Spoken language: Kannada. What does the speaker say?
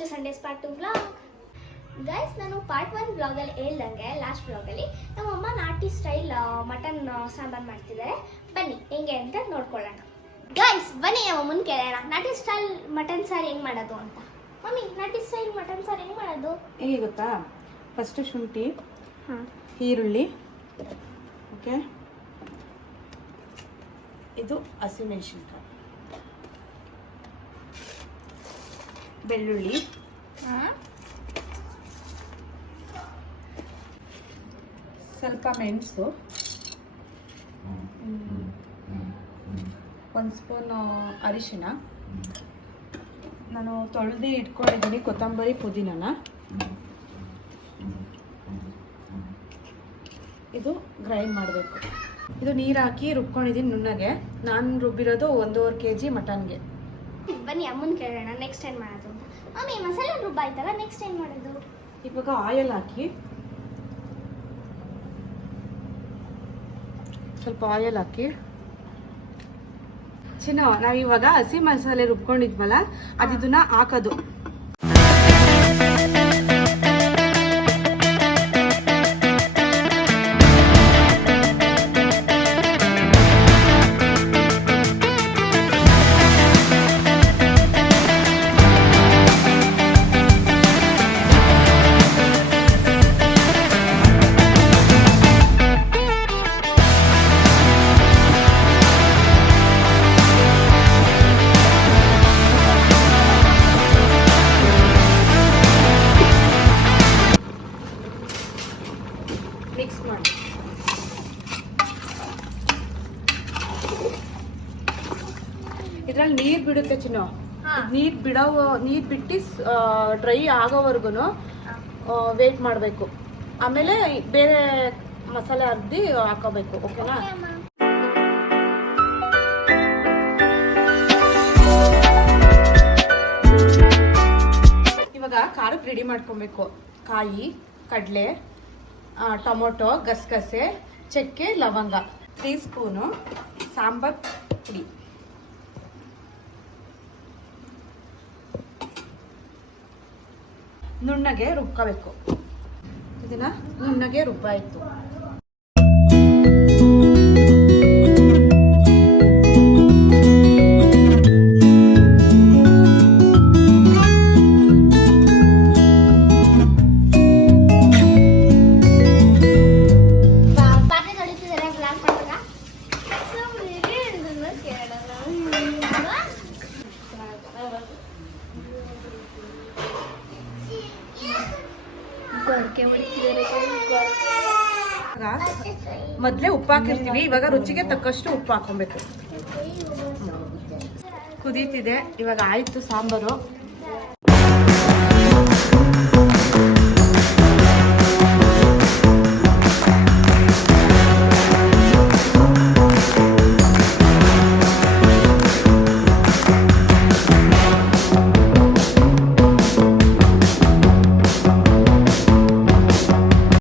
To Sundays part 2 vlog. Guys, ನಾನು ಪಾರ್ಟ್ 1 ವ್ಲಾಗಲ್ಲಿ ಹೇಳ್ದಂಗೆ ಲಾಸ್ಟ್ ವ್ಲಾಗಲ್ಲಿ ನಮ್ಮಮ್ಮ ನಾಟಿ ಸ್ಟೈಲ್ ಮಟನ್ ಸಾಂಬಾರು ಮಾಡ್ತಿದ್ದಾರೆ. ಬನ್ನಿ ಹೆಂಗೆ ಅಂತ ನೋಡ್ಕೊಳ್ಳೋಣ. ಗೈಸ್ ಬನ್ನಿ ನಮ್ಮಮ್ಮನ ಕೇಳೋಣ ನಾಟಿ ಸ್ಟೈಲ್ ಮಟನ್ ಸಾರು ಹೆಂಗೆ ಮಾಡೋದು ಅಂತ. ಮಮ್ಮಿ, ನಾಟಿ ಸ್ಟೈಲ್ ಮಟನ್ ಸಾರು ಹೆಂಗೆ ಮಾಡೋದು? ಹೇಗೆ ಗೊತ್ತಾ? ಫಸ್ಟ್ ಶುಂಠಿ, ಈರುಳ್ಳಿ, ಓಕೆ, ಇದು ಹಸಿಮೆಣಸಿನ್ಕಾಯಿ, ಬೆಳ್ಳುಳ್ಳಿ, ಸ್ವಲ್ಪ ಮೆಣಸು, 1 ಸ್ಪೂನ್ ಅರಿಶಿಣ, ನಾನು ತೊಳೆದು ಇಟ್ಕೊಂಡಿದ್ದೀನಿ ಕೊತ್ತಂಬರಿ, ಪುದೀನನ. ಇದು ಗ್ರೈಂಡ್ ಮಾಡಬೇಕು. ಇದು ನೀರು ಹಾಕಿ ರುಬ್ಕೊಂಡಿದ್ದೀನಿ ನುಣ್ಣಗೆ. ನಾನು ರುಬ್ಬಿರೋದು 1.5 kg ಮಟನ್ಗೆ. ಬನ್ನಿ ಅಮ್ಮನ ಕೇಳೋಣ ನೆಕ್ಸ್ಟ್ ಏನು ಮಾಡೋದು ಅಂತ. ಮಮ್ಮಿ, ಮಸಾಲೆ ರುಬ್ಬಾಯ್ತಲ್ಲ, ನೆಕ್ಸ್ಟ್ ಏನು ಮಾಡೋದು? ಇವಾಗ ಆಯಿಲ್ ಹಾಕಿ, ಸ್ವಲ್ಪ ಆಯಿಲ್ ಹಾಕಿ. ನಾವು ಇವಾಗ ಹಸಿ ಮಸಾಲೆ ರುಬ್ಕೊಂಡಿದ್ವಲ್ಲ, ಅದನ್ನ ಹಾಕೋದು. ಮಿಕ್ಸ್ ಮಾಡಿ ಇದ್ರಲ್ಲಿ ನೀರು ಬಿಡುತ್ತೆ ಚಿನ್ನು. ನೀರು ಬಿಟ್ಟು ಡ್ರೈ ಆಗೋವರೆಗೂ ವೇಟ್ ಮಾಡಬೇಕು. ಆಮೇಲೆ ಬೇರೆ ಮಸಾಲೆ ಅರ್ದಿ ಹಾಕೋಬೇಕು. ಓಕೆನಾ? ಇವಾಗ ಖಾರಕ್ಕೆ ರೆಡಿ ಮಾಡ್ಕೊಬೇಕು. ಕಾಯಿ, ಕಡಲೆ, ಟೊಮೊಟೊ, ಗಸಗಸೆ, ಚಕ್ಕೆ, ಲವಂಗ, 3 ಸ್ಪೂನು ಸಾಂಬಾರ್ ಪುಡಿ, ನುಣ್ಣಗೆ ರುಬ್ಕೋಬೇಕು. ಇದನ್ನ ನುಣ್ಣಗೆ ರುಬ್ಬಾಯಿತು. ಮೊದಲೇ ಉಪ್ಪು ಹಾಕಿರ್ತೀವಿ. ಇವಾಗ ರುಚಿಗೆ ತಕ್ಕಷ್ಟು ಉಪ್ಪು ಹಾಕೊಬೇಕು. ಕುದೀತಿದೆ. ಇವಾಗ ಆಯ್ತು ಸಾಂಬಾರು.